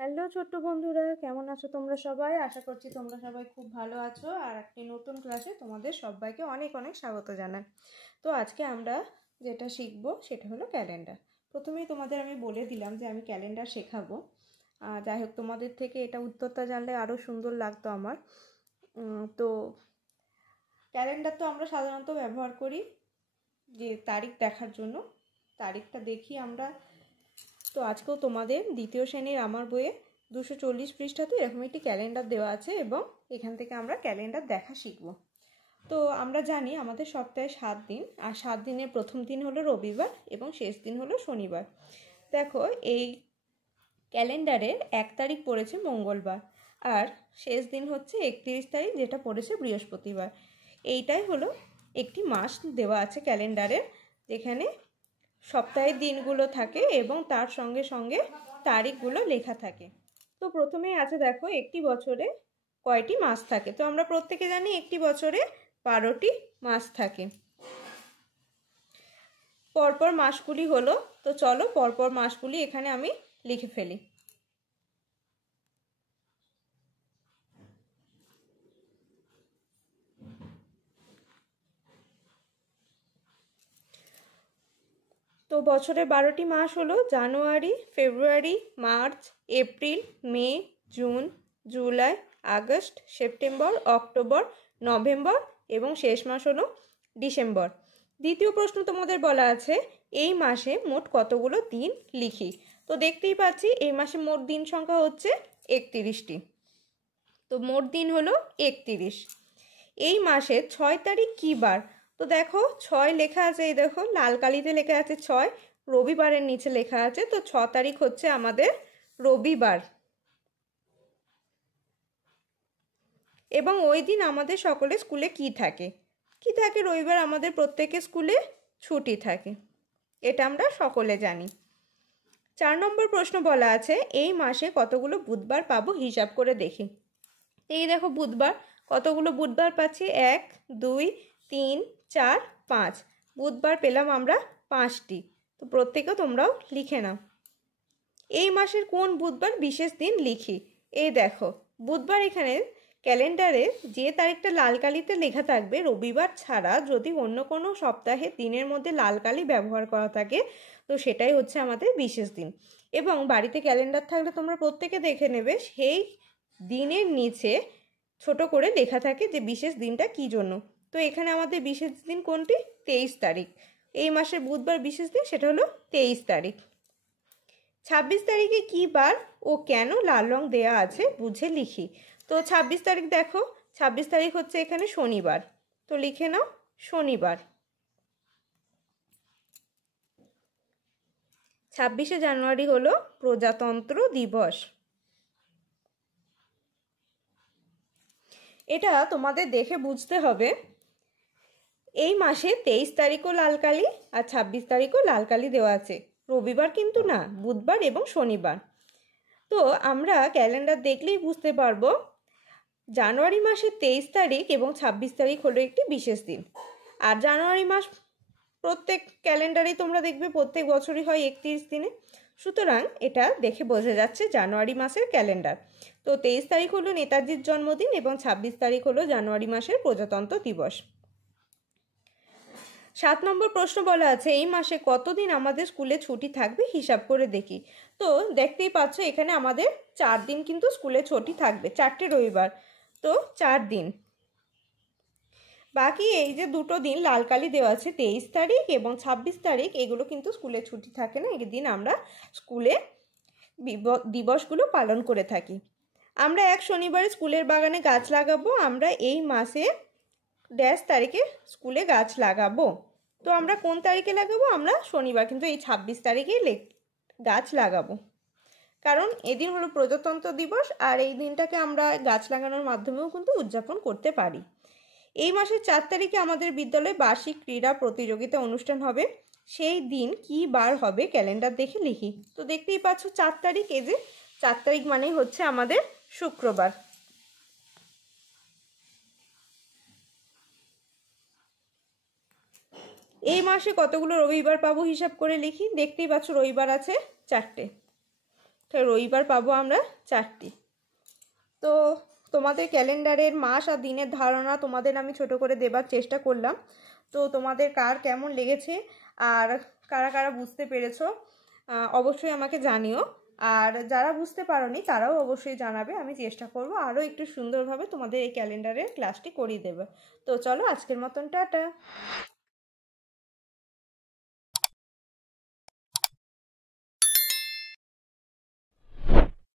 Hello ছোট্ট বন্ধুরা, কেমন আছো তোমরা সবাই? আশা করছি তোমরা সবাই খুব ভালো আছো। আর একটি নতুন ক্লাসে তোমাদের সবাইকে অনেক অনেক স্বাগত জানাই। তো আজকে আমরা যেটা শিখব সেটা হলো ক্যালেন্ডার। প্রথমেই তোমাদের আমি বলে দিলাম যে আমি ক্যালেন্ডার শেখাবো। যাই হোক, তোমাদের থেকে এটা উত্তরটা জানলে আরও সুন্দর লাগতো আমার। তো ক্যালেন্ডার তো আমরা সাধারণত ব্যবহার করি যে তারিখ দেখার জন্য, তারিখটা দেখি আমরা। তো আজকেও তোমাদের দ্বিতীয় শ্রেণীর আমার বইয়ে 240 পৃষ্ঠাতে এরকম একটি ক্যালেন্ডার দেওয়া আছে এবং এখান থেকে আমরা ক্যালেন্ডার দেখা শিখব। তো আমরা জানি আমাদের সপ্তাহে 7 দিন, আর 7 দিনের প্রথম দিন হলো রবিবার এবং শেষ দিন হলো শনিবার। দেখো, এই ক্যালেন্ডারের 1 তারিখ পড়েছে মঙ্গলবার আর শেষ দিন হচ্ছে 31 তারিখ, যেটা পড়েছে বৃহস্পতিবার। এইটাই হলো একটি মাস দেওয়া আছে ক্যালেন্ডারের, যেখানে সপ্তাহের দিনগুলো থাকে এবং তার সঙ্গে সঙ্গে তারিখগুলো লেখা থাকে। তো প্রথমেই আছে দেখো, একটি বছরে কয়টি মাস থাকে। তো আমরা প্রত্যেকে জানি একটি বছরে 12টি মাস থাকে। পরপর মাসগুলি হলো, তো চলো পরপর মাসগুলি এখানে আমি লিখে ফেলি। তো বছরে 12টি মাস হলো January, February, March, April, May, June, July, August, September, October, November এবং শেষ মাস হলো ডিসেম্বর। দ্বিতীয় প্রশ্ন তোমাদের বলা আছে এই মাসে মোট কতগুলো দিন লিখি। তো দেখতেই পাচ্ছি এই মাসে মোট দিন সংখ্যা হচ্ছে 31টি। তো মোট দিন হলো 31। এই মাসের 6 তারিখ কী বার? তো দেখো 6 লেখা আছে, এই দেখো লাল কালিতে লেখা আছে 6, রবিবারের নিচে লেখা আছে। তো 6 তারিখ হচ্ছে আমাদের রবিবার এবং ওই দিন আমাদের সকলে স্কুলে কি থাকে? রবিবার আমাদের প্রত্যেকের স্কুলে ছুটি থাকে, এটা আমরা সকলে জানি। 4 নম্বর প্রশ্ন বলা আছে এই মাসে কতগুলো বুধবার পাবো হিসাব করে দেখি। এই দেখো বুধবার, কতগুলো বুধবার পাচ্ছি? 1, 2, 3, 4, 5 বুধবার পেলাম আমরা 5টি। তো প্রত্যেকে তোমরাও লিখে নাও। এই মাসের কোন বুধবার বিশেষ দিন লিখি। এই দেখো বুধবার, এখানে ক্যালেন্ডারে যে তারিখটা লাল কালিতে লেখা থাকবে রবিবার ছাড়া যদি অন্য কোনো সপ্তাহে দিনের মধ্যে লাল কালি ব্যবহার করা থাকে তো সেটাই হচ্ছে আমাদের বিশেষ দিন। এবং বাড়িতে ক্যালেন্ডার থাকলে তোমরা প্রত্যেকে দেখে নেবে, সেই দিনের নিচে ছোট করে লেখা থাকে যে বিশেষ দিনটা কী জন্য। তো এখানে আমাদের বিশেষ দিন কোনটি? 23 তারিখ। এই মাসের বুধবার বিশেষ দিন সেটা হলো 23 তারিখ। 26 তারিখে কী বার ও কেন লাল রং দেয়া আছে বুঝে লিখি। তো 26 তারিখ দেখো, 26 তারিখ হচ্ছে এখানে শনিবার। তো লিখে নাও শনিবার। 26শে জানুয়ারি হলো প্রজাতন্ত্র দিবস। এটা তোমাদের দেখে বুঝতে হবে, এই মাসে 23 তারিখও লাল কালি আর 26 তারিখও লাল কালি দেওয়া আছে, রবিবার কিন্তু না, বুধবার এবং শনিবার। তো আমরা ক্যালেন্ডার দেখলেই বুঝতে পারবো জানুয়ারি মাসের 23 তারিখ এবং 26 তারিখ হলো একটি বিশেষ দিন। আর জানুয়ারি মাস প্রত্যেক ক্যালেন্ডারেই তোমরা দেখবে প্রত্যেক বছরই হয় 31 দিনে, সুতরাং এটা দেখে বোঝা যাচ্ছে জানুয়ারি মাসের ক্যালেন্ডার। তো 23 তারিখ হলো নেতাজির জন্মদিন এবং 26 তারিখ হলো জানুয়ারি মাসের প্রজাতন্ত্র দিবস। 7 নম্বর প্রশ্ন বলা আছে এই মাসে কতদিন আমাদের স্কুলে ছুটি থাকবে হিসাব করে দেখি। তো দেখতেই পাচ্ছ এখানে আমাদের 4 দিন কিন্তু স্কুলে ছুটি থাকবে, 4টে রবিবার, তো 4 দিন। বাকি এই যে দুটো দিন লাল কালি দেওয়া আছে 23 তারিখ এবং 26 তারিখ, এগুলো কিন্তু স্কুলে ছুটি থাকে না, এই দিন আমরা স্কুলে দিবসগুলো পালন করে থাকি। আমরা এক শনিবারে স্কুলের বাগানে গাছ লাগাবো, আমরা এই মাসে ড্যাশ তারিখে স্কুলে গাছ লাগাবো। তো আমরা কোন তারিখে লাগাবো? আমরা শনিবার, কিন্তু এই 26 তারিখেই গাছ লাগাবো, কারণ এদিন হলো প্রজাতন্ত্র দিবস আর এই দিনটাকে আমরা গাছ লাগানোর মাধ্যমেও কিন্তু উদযাপন করতে পারি। এই মাসের 4 তারিখে আমাদের বিদ্যালয়ে বার্ষিক ক্রীড়া প্রতিযোগিতা অনুষ্ঠান হবে, সেই দিন কি বার হবে ক্যালেন্ডার দেখে লিখি। তো দেখতেই পাচ্ছ 4 তারিখ, এই যে 4 তারিখ মানেই হচ্ছে আমাদের শুক্রবার। এই মাসে কতগুলো রবিবার পাবো হিসাব করে লিখি। দেখতেই পাচ্ছ রবিবার আছে 4টে। রবিবার পাবো আমরা 4টি। তো তোমাদের ক্যালেন্ডারের মাস আর দিনের ধারণা তোমাদের আমি ছোট করে দেবার চেষ্টা করলাম। তো তোমাদের কার কেমন লেগেছে আর কারা কারা বুঝতে পেরেছো অবশ্যই আমাকে জানিও। আর যারা বুঝতে পারোনি তারাও অবশ্যই জানাবে, আমি চেষ্টা করব আরও একটু সুন্দরভাবে তোমাদের এই ক্যালেন্ডারের ক্লাসটি করিয়ে দেবে। তো চলো আজকের মতন টাটা।